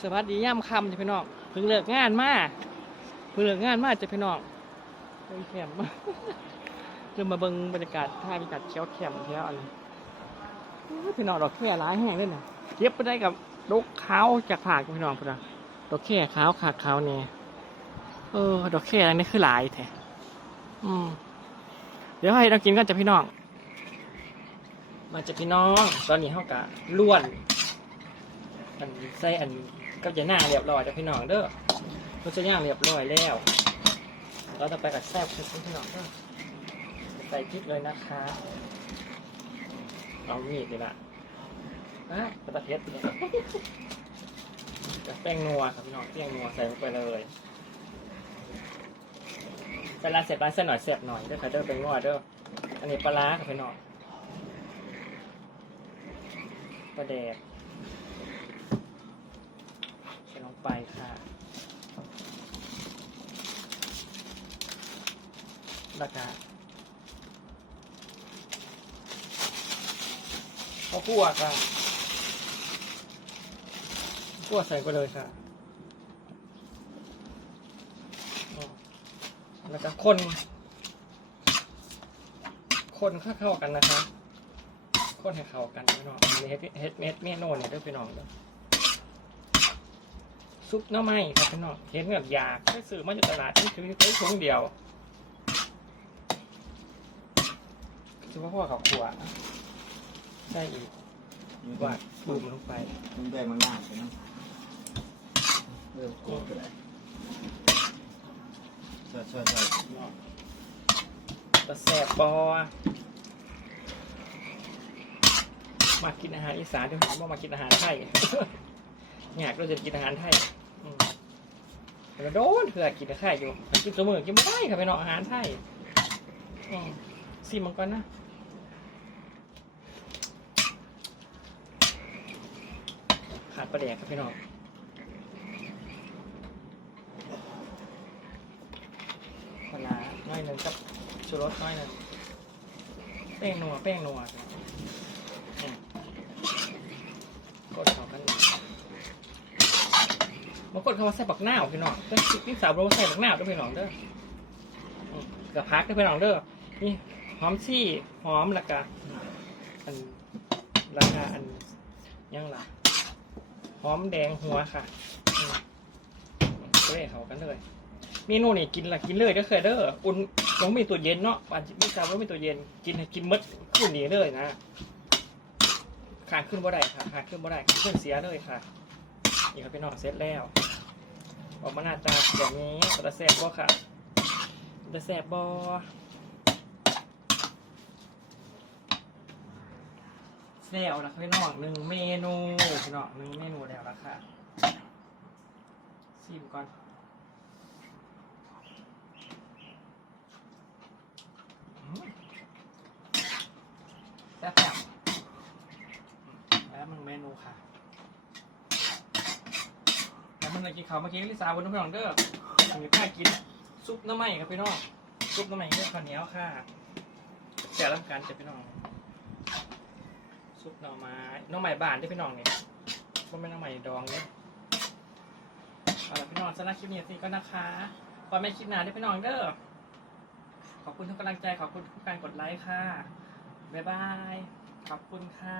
สวัสดีย่ำคำจะพี่น้องเพิ่งเลิกงานมาเพิ่งเลิกงานมาจะพี่น้องเพิ่งแคมป์มาเริ่มมาเบิ่งบรรยากาศท่าบรรยากาศเขียวแคมป์แถวอันนี้โอ้ยพี่น้องดอกแค่ร้ายแห้งเลยนะเทียบไปได้กับดอกขาวจากผากพี่น้องพุ่นนะดอกแค่ขาวขาดขาวเนี่ยเออ ดอกแค่อันนี้คือหลายแท้อืมเดี๋ยวให้เรากินกันจะพี่น้องมาจากพี่น้อง ตอนนี้เขากะล้วน อันใส่อันก็จะหน้าเรียบร้อยแล้วพี่น้องเด้อก็จะย่างเรียบร้อยแล้วเราจะไปกับแซ่บพี่น้องเด้อใส่พริกเลยนะคะเอามีดนี่ละอะกระตะเคียกับแป้งนัวครับพี่น้องแป้งนัวใส่ลงไปเลยเวลาเสร็จร้านเส้นหน่อยเสียบหน่อยเด้อค่ะเด้อเป็นงวดเด้ออันนี้ปลาร้าครับพี่น้องปลาแดก ใส่ลงไปค่ะ แล้วก็ข้าวคั่วค่ะคั่วใส่ไปเลยค่ะ แล้วก็คน คนเข้าเข้ากันนะคะ คนให้เข้ากันพี่น้องอันนี้เฮ็ดเฮ็ดเม็ดเมนูเนี่ยด้วยพี่น้องเด้อซุปหน้ำไม้ครับพี่น้องเห็นแบบอยากได้ซื้อมาจากตลาดนี่คือแค่ถุงเดียว คือว่าพ่อกับขวได้อีกว่าบูมลงไปมันแบงมันง่ายใช่ไหมเริ่มโกรธก็ได้ช่วยช่วยช่วยตะแสบบอมากินอาหารอีสานด้วยผมว่ามากินอาหารไทยอยากเราจะกินอาหารไทยอืมแต่โดนเถื่อกินแต่ไข่อยู่กินตัวมือกินไม่ได้ครับพี่น้องอาหารไทยอืม ซิมมันก่อนนะขาดประเดี๋ยครับพี่น้องปลาน้อยหนึ่งกับชูรสน้อยหนึ่งแป้งนัวแป้งนัวครับอืมกดเข้ากันบางคนเขาว่าใส่บักหน้าพี่น้องเป็นี่สาวเราใส่บักหน้าด้วยพี่น้องเด้อกับพักด้วยพี่น้องเด้อนี่ หอมซี่หอมแล้วก็อันราคาอันยังหล่ะหอมแดงหัวค่ะก็เลยเขากันเลยเมนูนี่กินละกินเลยก็เคยเด้ออุ่นยังมีตัวเย็นเนาะปันไม่ทราบว่ามีตัวเย็น กินให้กินมดขึ้นหนีเลยนะขาดขึ้นบ่ได้ค่ะขาดขึ้นบ่ได้ขาดขึ้นเสียเลยค่ะนี่ครับพี่น้องเสร็จแล้ว ออกมาหน้าตาแบบนี้กระแสบบ่ค่ะกระแสบบ่ แล้วนะพี่น้องหนึ่งเมนูพี่น้องหนึ่งเมนูแล้วละค่ะชิมก่อนแซ่บแบบแล้วมึงเมนูค่ะแล้วมันเลยกินข้าวเมื่อกี้ลิซาบนน้ำพี่น้องเด้อมีผ้ากินซุปน้ำไหม้ครับพี่น้องซุปน้ำไหม้ด้วยข้าวเหนียวค่ะแซ่บรับกันจะพี่น้อง ซุปหน่อไม้หน่อไม้บานด้วยพี่น้องเนี่ยว่าไม่นหน่อไม้ดองเนี่ยเอาละพี่น้องสำหรับคลิปนี้สิก็นะคะพอไม่คลิปหน้าด้วยพี่น้องเด้อขอบคุณทุกกำลังใจขอบคุณทุกการกดไลค์ค่ะบ๊ายบายขอบคุณค่ะ